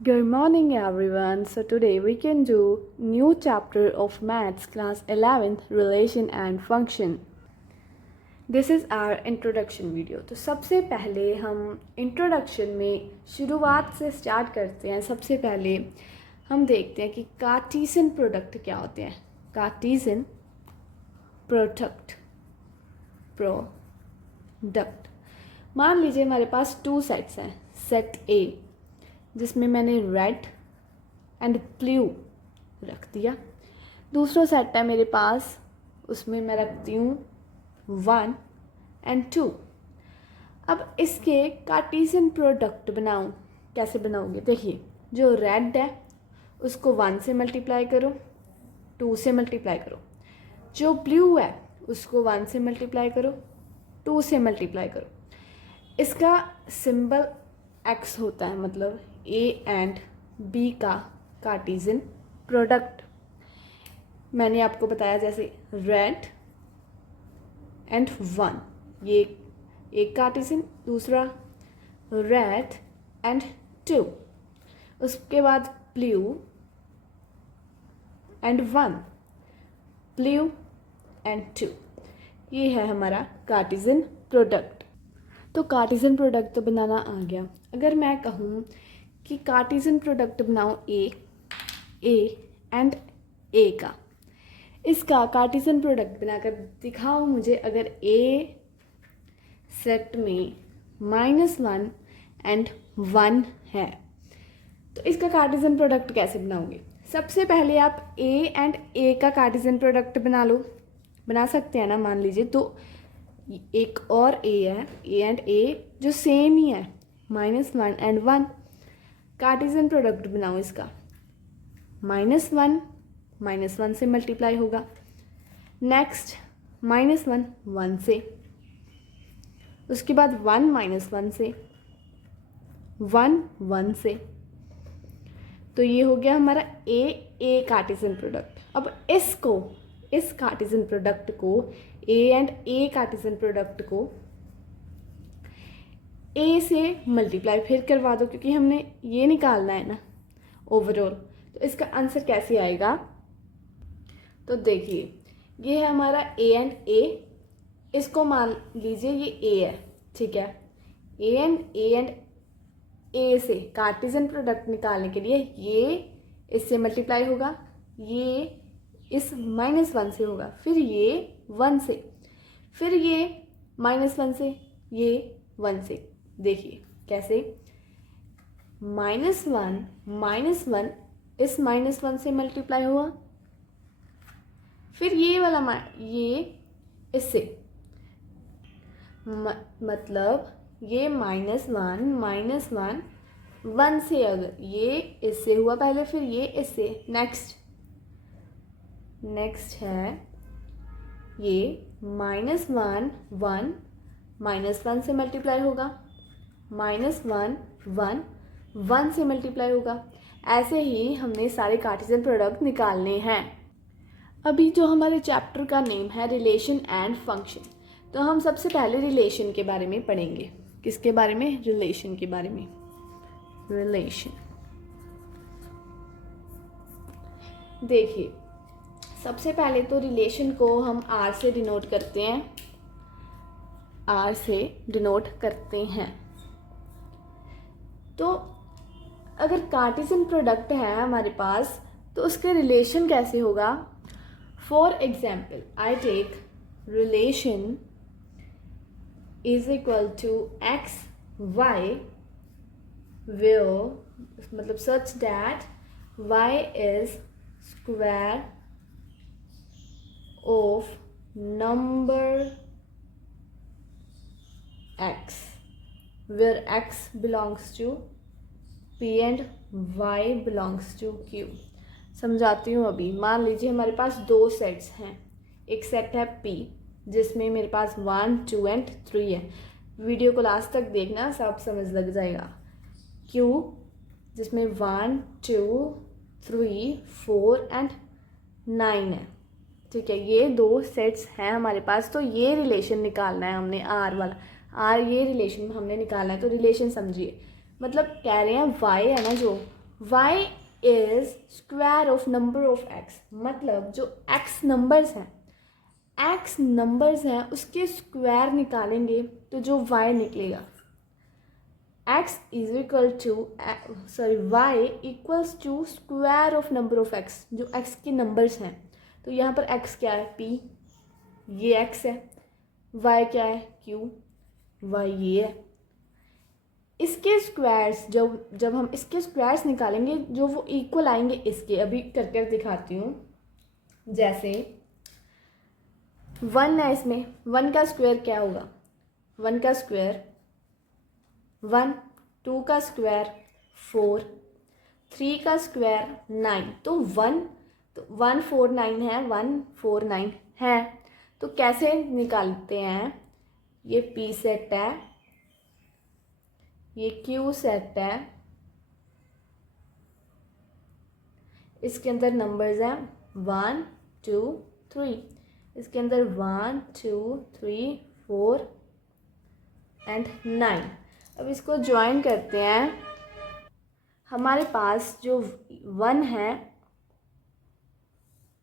Good morning everyone. So today we can do new chapter of maths class 11th relation and function. This is our introduction video. तो सबसे पहले हम introduction में शुरुआत से start करते हैं. सबसे पहले हम देखते हैं कि कार्टीशियन प्रोडक्ट क्या होते हैं. कार्टीशियन प्रोडक्ट मान लीजिए हमारे पास टू सेट्स हैं. सेट ए जिसमें मैंने रेड एंड ब्लू रख दिया. दूसरा सेट है मेरे पास, उसमें मैं रखती हूँ 1 एंड 2. अब इसके कार्टीशियन प्रोडक्ट बनाऊँ. कैसे बनाओगे? देखिए, जो रेड है उसको 1 से मल्टीप्लाई करो, 2 से मल्टीप्लाई करो. जो ब्लू है उसको 1 से मल्टीप्लाई करो, 2 से मल्टीप्लाई करो. इसका सिंबल एक्स होता है, मतलब ए एंड बी का कार्टीशियन प्रोडक्ट. मैंने आपको बताया जैसे रेड एंड 1, ये एक कार्टीशियन. दूसरा रेड एंड 2. उसके बाद ब्लू एंड 1, ब्लू एंड 2. ये है हमारा कार्टीशियन प्रोडक्ट. तो कार्टीशियन प्रोडक्ट तो बनाना आ गया. अगर मैं कहूँ कि कार्टीशियन प्रोडक्ट बनाऊँ ए एंड ए का, इसका कार्टीशियन प्रोडक्ट बनाकर दिखाओ मुझे. अगर ए सेट में -1 एंड 1 है तो इसका कार्टीशियन प्रोडक्ट कैसे बनाओगे? सबसे पहले आप ए एंड ए का कार्टीशियन प्रोडक्ट बना लो. बना सकते हैं ना? मान लीजिए तो एक और ए है, ए एंड ए जो सेम ही है, -1 एंड 1. कार्टीशियन प्रोडक्ट बनाओ इसका. -1 से मल्टीप्लाई होगा. नेक्स्ट -1 1 से. उसके बाद 1 -1 से, 1 1 से. तो ये हो गया हमारा ए कार्टीशियन प्रोडक्ट. अब इस कार्टीशियन प्रोडक्ट को, ए एंड ए कार्टीशियन प्रोडक्ट को ए से मल्टीप्लाई फिर करवा दो, क्योंकि हमने ये निकालना है ना ओवरऑल. तो इसका आंसर कैसे आएगा? तो देखिए, ये है हमारा ए एंड ए. इसको मान लीजिए ये ए है, ठीक है. ए एंड ए से कार्टीशियन प्रोडक्ट निकालने के लिए ये इससे मल्टीप्लाई होगा, ये इस -1 से होगा, फिर ये 1 से, फिर ये -1 से, ये 1 से. देखिए कैसे, -1 इस -1 से मल्टीप्लाई हुआ, फिर ये वाला ये इससे, मतलब ये -1 1 से, अगर ये इससे हुआ पहले, फिर ये इससे. नेक्स्ट है ये -1 1 -1 से मल्टीप्लाई होगा, -1 1 से मल्टीप्लाई होगा. ऐसे ही हमने सारे कार्टीशियन प्रोडक्ट निकालने हैं. अभी जो हमारे चैप्टर का नेम है रिलेशन एंड फंक्शन, तो हम सबसे पहले रिलेशन के बारे में पढ़ेंगे. किसके बारे में? रिलेशन के बारे में. रिलेशन, देखिए सबसे पहले तो रिलेशन को हम आर से डिनोट करते हैं. आर से डिनोट करते हैं. तो अगर कार्टीशियन प्रोडक्ट है हमारे पास तो उसके रिलेशन कैसे होगा? For example, I take relation is equal to x y, where मतलब such that y is square of number x, where x belongs to p and y belongs to q. समझाती हूँ अभी. मान लीजिए हमारे पास दो सेट्स हैं. एक सेट है p जिसमें मेरे पास 1 2 एंड 3 है. वीडियो को लास्ट तक देखना, सब समझ लग जाएगा. q जिसमें 1 2 3 4 एंड 9 है, ठीक है. ये दो सेट्स हैं हमारे पास. तो ये रिलेशन निकालना है हमने, आर वाला. आर ये रिलेशन हमने निकालना है. तो रिलेशन समझिए, मतलब कह रहे हैं वाई है ना, जो y is square of number of x, मतलब जो x नंबर्स हैं उसके स्क्वायर निकालेंगे तो जो y निकलेगा, x is equal to y equals to square of number of x, जो x के नंबर्स हैं। तो यहाँ पर x क्या है, p, ये x है, y क्या है, q, y ये है। इसके स्क्वायर्स जब हम इसके स्क्वायर्स निकालेंगे जो वो इक्वल आएंगे इसके, अभी कर कर दिखाती हूँ। जैसे 1 है, इसमें 1 का स्क्वायर क्या होगा, 1 का स्क्वायर 1, 2 का स्क्वायर 4, 3 का स्क्वायर 9, तो 149 है, 149 है। तो कैसे निकालते हैं, ये p सेट है, ये q सेट है, इसके अंदर नंबर्स हैं 1 2 3, इसके अंदर 1 2 3 4 एंड 9। अब इसको ज्वाइन करते हैं। हमारे पास जो 1 है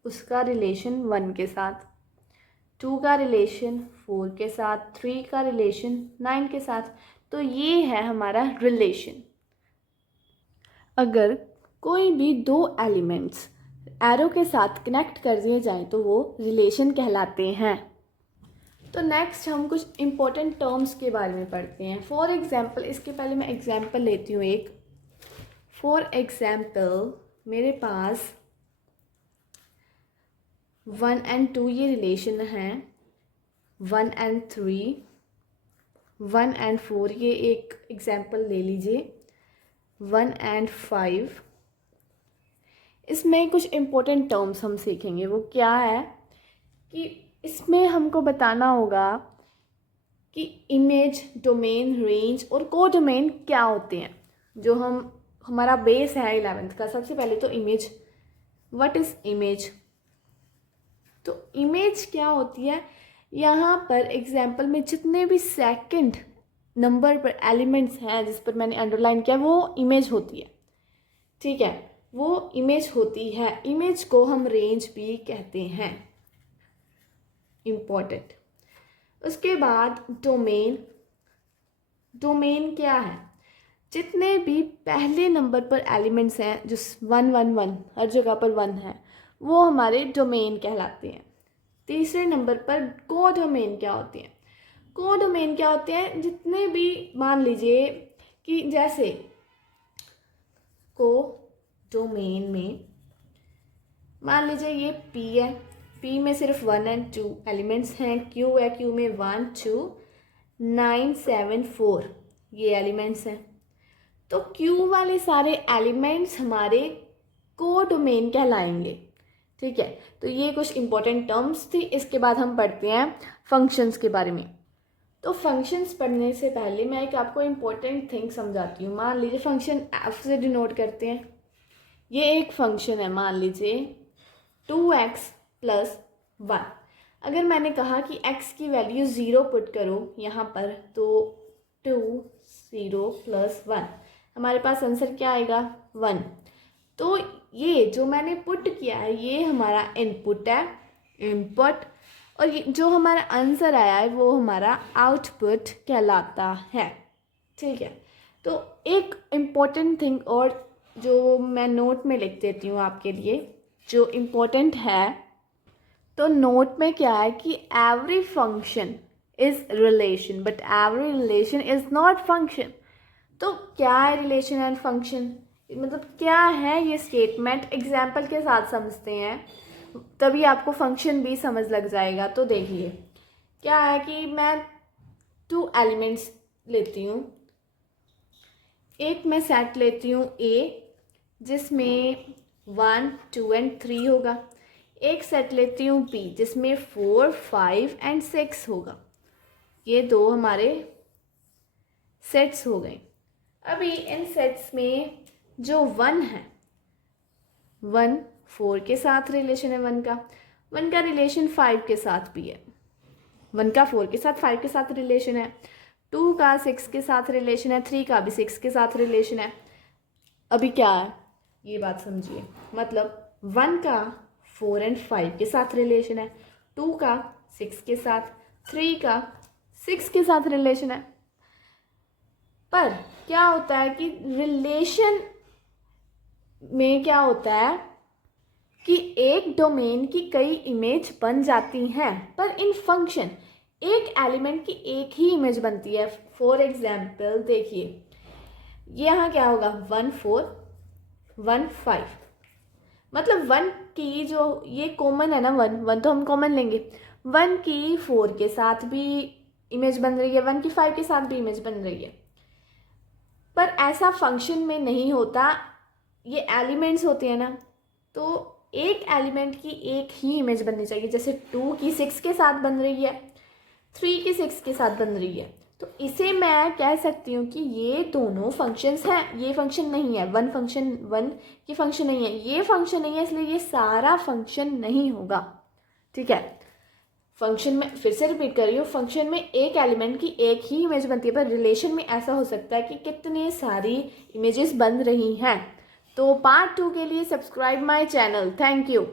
उसका रिलेशन 1 के साथ, 2 का रिलेशन 4 के साथ, 3 का रिलेशन 9 के साथ। तो ये है हमारा रिलेशन। अगर कोई भी दो एलिमेंट्स एरो के साथ कनेक्ट कर दिए जाएं तो वो रिलेशन कहलाते हैं। तो नेक्स्ट हम कुछ इम्पोर्टेंट टर्म्स के बारे में पढ़ते हैं। फॉर एग्जांपल, इसके पहले मैं एग्जांपल लेती हूँ एक। फॉर एग्जांपल मेरे पास 1 and 2 ये रिलेशन है, 1 and 3, 1 and 4 ये एक एग्जांपल ले लीजिए, 1 and 5। इसमें कुछ इम्पोर्टेंट टर्म्स हम सीखेंगे। वो क्या है कि इसमें हमको बताना होगा कि इमेज, डोमेन, रेंज और को डोमेन क्या होते हैं। जो हमारा बेस है 11th का, सबसे पहले तो इमेज। What is image? तो इमेज क्या होती है, यहाँ पर एग्जाम्पल में जितने भी सेकंड नंबर पर एलिमेंट्स हैं जिस पर मैंने अंडरलाइन किया वो इमेज होती है। ठीक है, वो इमेज होती है। इमेज को हम रेंज भी कहते हैं। इम्पॉर्टेंट। उसके बाद डोमेन। डोमेन क्या है? जितने भी पहले नंबर पर एलिमेंट्स हैं जो 1 1 1 हर जगह पर 1 है, वो हमारे डोमेन कहलाते हैं। तीसरे नंबर पर को डोमेन क्या होते हैं? को डोमेन क्या होते हैं? जितने भी, मान लीजिए कि जैसे को डोमेन में मान लीजिए ये P है, P में सिर्फ 1 and 2 एलिमेंट्स हैं। Q है, Q में 1 2 9 7 4 ये एलिमेंट्स हैं। तो Q वाले सारे एलिमेंट्स हमारे को डोमेन कहलाएंगे। ठीक है, तो ये कुछ इंपॉर्टेंट टर्म्स थी। इसके बाद हम पढ़ते हैं फंक्शंस के बारे में। तो फंक्शंस पढ़ने से पहले मैं एक आपको इम्पोर्टेंट थिंग समझाती हूँ। मान लीजिए फंक्शन f से डिनोट करते हैं। ये एक फंक्शन है, मान लीजिए 2x + 1। अगर मैंने कहा कि x की वैल्यू 0 पुट करो यहाँ पर, तो 2 0 + 1 हमारे पास आंसर क्या आएगा? 1। तो ये जो मैंने पुट किया है ये हमारा इनपुट है, इनपुट, और ये जो हमारा आंसर आया है वो हमारा आउटपुट कहलाता है। ठीक है, तो एक इम्पॉर्टेंट थिंग और जो मैं नोट में लिख देती हूँ आपके लिए, जो इम्पोर्टेंट है। तो नोट में क्या है कि every function is relation but every relation is not function. तो क्या है रिलेशन एंड फंक्शन, मतलब क्या है ये स्टेटमेंट? एग्जाम्पल के साथ समझते हैं, तभी आपको फंक्शन भी समझ लग जाएगा। तो देखिए क्या है कि मैं 2 एलिमेंट्स लेती हूँ। एक मैं सेट लेती हूँ A जिसमें 1 2 and 3 होगा। एक सेट लेती हूँ B जिसमें 4 5 and 6 होगा। ये दो हमारे सेट्स हो गए। अभी इन सेट्स में जो 1 है, 1 4 के साथ रिलेशन है, 1 का रिलेशन 5 के साथ भी है। 1 का 4 के साथ 5 के साथ रिलेशन है, 2 का 6 के साथ रिलेशन है, 3 का भी 6 के साथ रिलेशन है। अभी क्या है, ये बात समझिए। मतलब 1 का 4 और 5 के साथ रिलेशन है, 2 का 6 के साथ, 3 का 6 के साथ रिलेशन है। पर क्या होता है कि रिलेशन में क्या होता है कि एक डोमेन की कई इमेज बन जाती हैं, पर इन फंक्शन एक एलिमेंट की एक ही इमेज बनती है। फॉर एग्जाम्पल देखिए, ये यहाँ क्या होगा 1 4 1 5, मतलब 1 की जो ये कॉमन है ना, 1 तो हम कॉमन लेंगे, 1 की 4 के साथ भी इमेज बन रही है, 1 की 5 के साथ भी इमेज बन रही है। पर ऐसा फंक्शन में नहीं होता, ये एलिमेंट्स होते हैं ना, तो एक एलिमेंट की एक ही इमेज बननी चाहिए। जैसे 2 की 6 के साथ बन रही है, 3 की 6 के साथ बन रही है, तो इसे मैं कह सकती हूँ कि ये दोनों फंक्शंस हैं, ये फंक्शन नहीं है, 1 फंक्शन 1 की फंक्शन नहीं है, ये फंक्शन नहीं है, इसलिए ये सारा फंक्शन नहीं होगा। ठीक है, फंक्शन में फिर से रिपीट कर रही हूँ, फंक्शन में एक एलिमेंट की एक ही इमेज बनती है, पर रिलेशन में ऐसा हो सकता है कि कितने सारी इमेजेस बन रही हैं। तो पार्ट 2 के लिए subscribe my channel. Thank you.